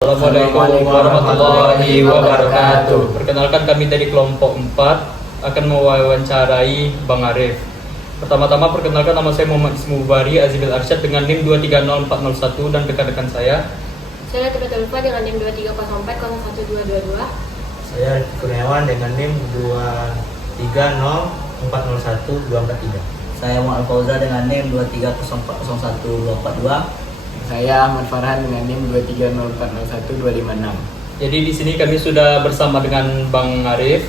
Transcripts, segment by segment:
Assalamualaikum warahmatullahi wabarakatuh. Perkenalkan, kami dari kelompok 4 akan mewawancarai Bang Arif. Pertama-tama perkenalkan, nama saya Muhammad Ismubari Azibil Arsyad dengan NIM 230401 dan rekan-rekan saya. Saya Latifah Ulfa dengan NIM 23040122. Saya Kurniawan dengan NIM 23040123. Saya Muhammad Fauza dengan NIM 23040142. Saya Ahmad Farhan dengan NIM 23040125. Jadi di sini kami sudah bersama dengan Bang Arif.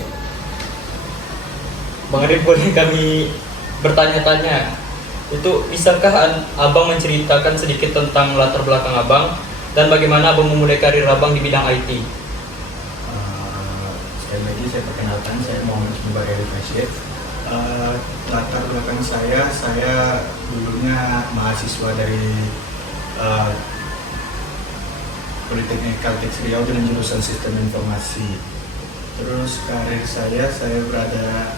Bang Arif, boleh kami bertanya-tanya? Itu bisakah Abang menceritakan sedikit tentang latar belakang Abang dan bagaimana Abang memulai karir Abang di bidang IT? Sekali lagi saya perkenalkan, saya Muhammad Ismubari Rashid. Latar belakang saya dulunya mahasiswa dari Politeknik Kalteks Riau dengan jurusan Sistem Informasi. Terus karir saya berada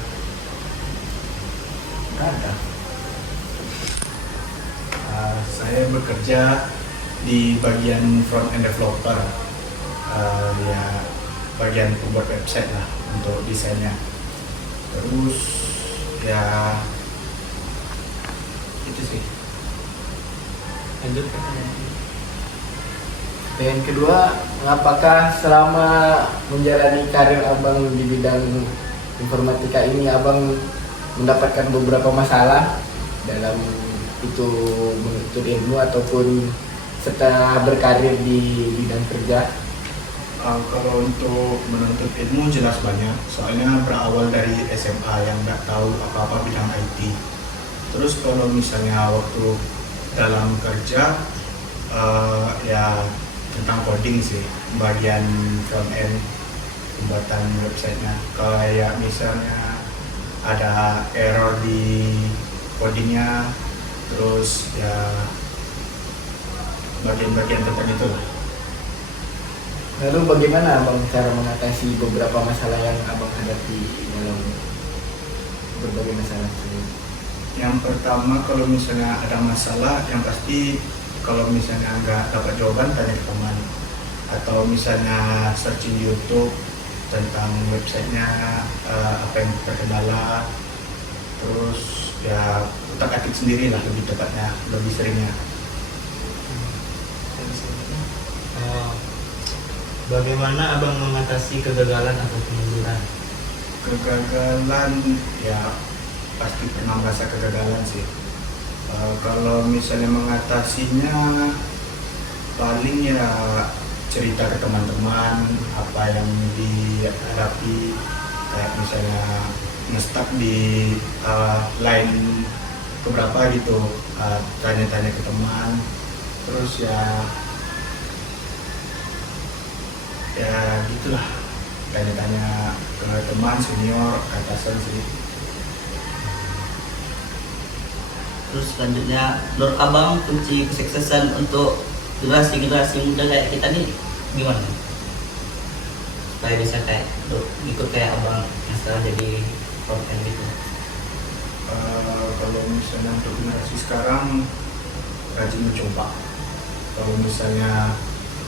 saya bekerja di bagian front end developer, ya bagian pembuat website lah untuk desainnya. Terus ya itu sih. Lanjut. Dan kedua, apakah selama menjalani karir Abang di bidang informatika ini Abang mendapatkan beberapa masalah dalam itu menuntut ilmu ataupun setelah berkarir di bidang kerja? Kalau untuk menuntut ilmu jelas banyak, soalnya berawal dari SMA yang nggak tahu apa-apa bidang IT. Terus kalau misalnya waktu dalam kerja, ya tentang coding sih, bagian front end, pembuatan websitenya. Kayak misalnya ada error di codingnya, terus ya bagian-bagian tentang itu lah. Lalu bagaimana Abang cara mengatasi beberapa masalah yang Abang hadapi dalam berbagai masalah tersebut? Yang pertama, kalau misalnya ada masalah, yang pasti kalau misalnya nggak dapat jawaban, tanya ke teman. Atau misalnya searching YouTube tentang websitenya, apa yang terkendala. Terus ya utak-atik sendiri lah, lebih tepatnya, lebih seringnya. Bagaimana Abang mengatasi kegagalan atau kemunduran? Kegagalan ya pasti pernah merasa kegagalan sih. Kalau misalnya mengatasinya, paling ya cerita ke teman-teman apa yang dihadapi, kayak misalnya nge-stuck di line keberapa gitu, tanya-tanya ke teman. Terus ya gitulah, tanya-tanya ke teman, senior, atasan sih. Terus selanjutnya, menurut Abang kunci kesuksesan untuk generasi muda kayak kita nih gimana? Supaya bisa kayak ikut kayak Abang yang sekarang jadi front end gitu. Kalau misalnya untuk generasi sekarang, rajin mencoba. Kalau misalnya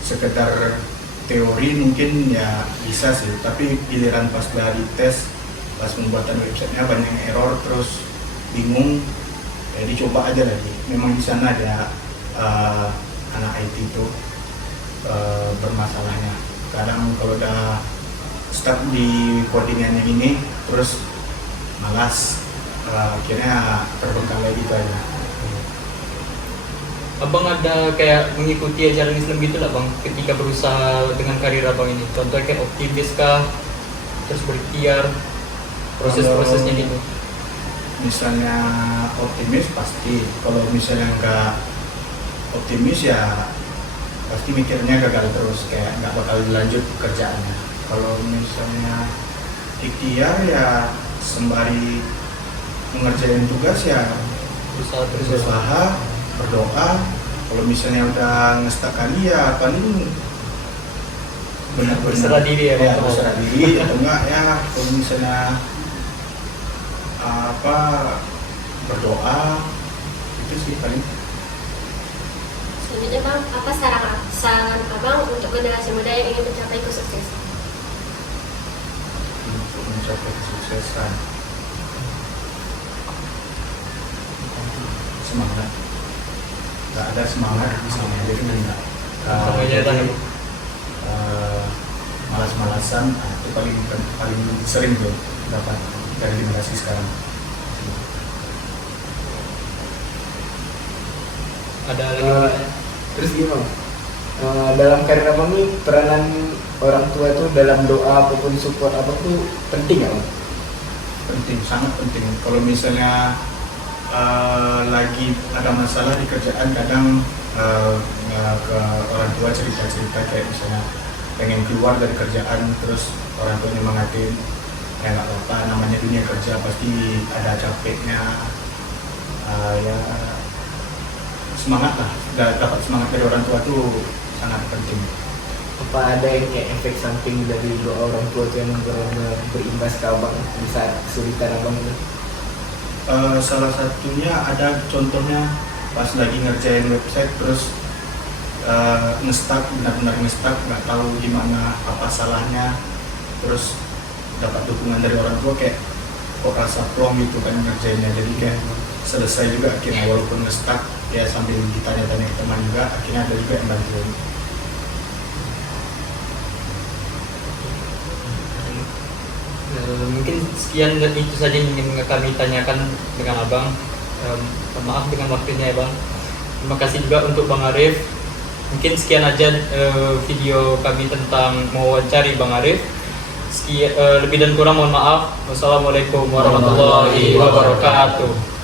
sekedar teori mungkin ya bisa sih, tapi giliran pas dari tes, pas pembuatan websitenya banyak yang error, terus bingung, jadi coba aja lagi. Memang di sana ada anak IT itu bermasalahnya. Kadang kalau udah stuck di codingan yang ini, terus malas, akhirnya terbengkalai gitu aja. Abang ada kayak mengikuti ajaran Islam gitu lah Bang, ketika berusaha dengan karir Abang ini? Contohnya kayak optimis kah? Terus berikhtiar, proses-prosesnya gitu? Misalnya optimis pasti, kalau misalnya nggak optimis ya pasti mikirnya gagal terus, kayak nggak bakal lanjut kerjaannya. Kalau misalnya ikhtiar ya sembari mengerjain tugas ya berusaha, berdoa. Kalau misalnya udah ngestak kali ya paling benar-benar berserah diri ya, berserah diri, atau enggak ya kalau misalnya berdoa, itu sih paling. Selanjutnya Bang, apa saran saran abang untuk generasi muda yang ingin mencapai kesuksesan? Untuk mencapai kesuksesan, semangat. Gak ada semangat di sini, jadi enggak. Malas-malasan itu paling sering tuh dapat dari generasi sekarang. Ada lagi? Terus gimana? Dalam karir abang nih peranan orang tua tuh dalam doa apapun support abang tuh penting nggak bang? Penting, sangat penting. Kalau misalnya lagi ada masalah di kerjaan, kadang ke orang tua cerita-cerita kayak misalnya pengen keluar dari kerjaan, terus orang tua nyemangatin, ya nggak apa-apa, namanya dunia kerja pasti ada capeknya, ya semangat lah. Dapat semangat dari orang tua tuh sangat penting. Apa ada yang kayak efek samping dari doa orang tua tuh yang benar-benar berimbas ke abang di saat kesulitan abang tuh? Salah satunya ada contohnya pas lagi ngerjain website, terus nge-stuck, benar-benar nge-stuck, nggak tahu gimana, apa salahnya, terus dapat dukungan dari orang tua, kayak kok rasa plong gitu kan ngerjainnya, jadi kayak selesai juga akhirnya, walaupun nge-stuck ya sambil ditanya-tanya ke teman juga, akhirnya ada juga yang bantuin. Mungkin sekian dan itu saja yang ingin kami tanyakan dengan abang. Maaf dengan waktunya ya bang. Terima kasih juga untuk Bang Arif. Mungkin sekian aja video kami tentang mewawancari Bang Arif. Lebih dan kurang mohon maaf. Wassalamualaikum warahmatullahi wabarakatuh.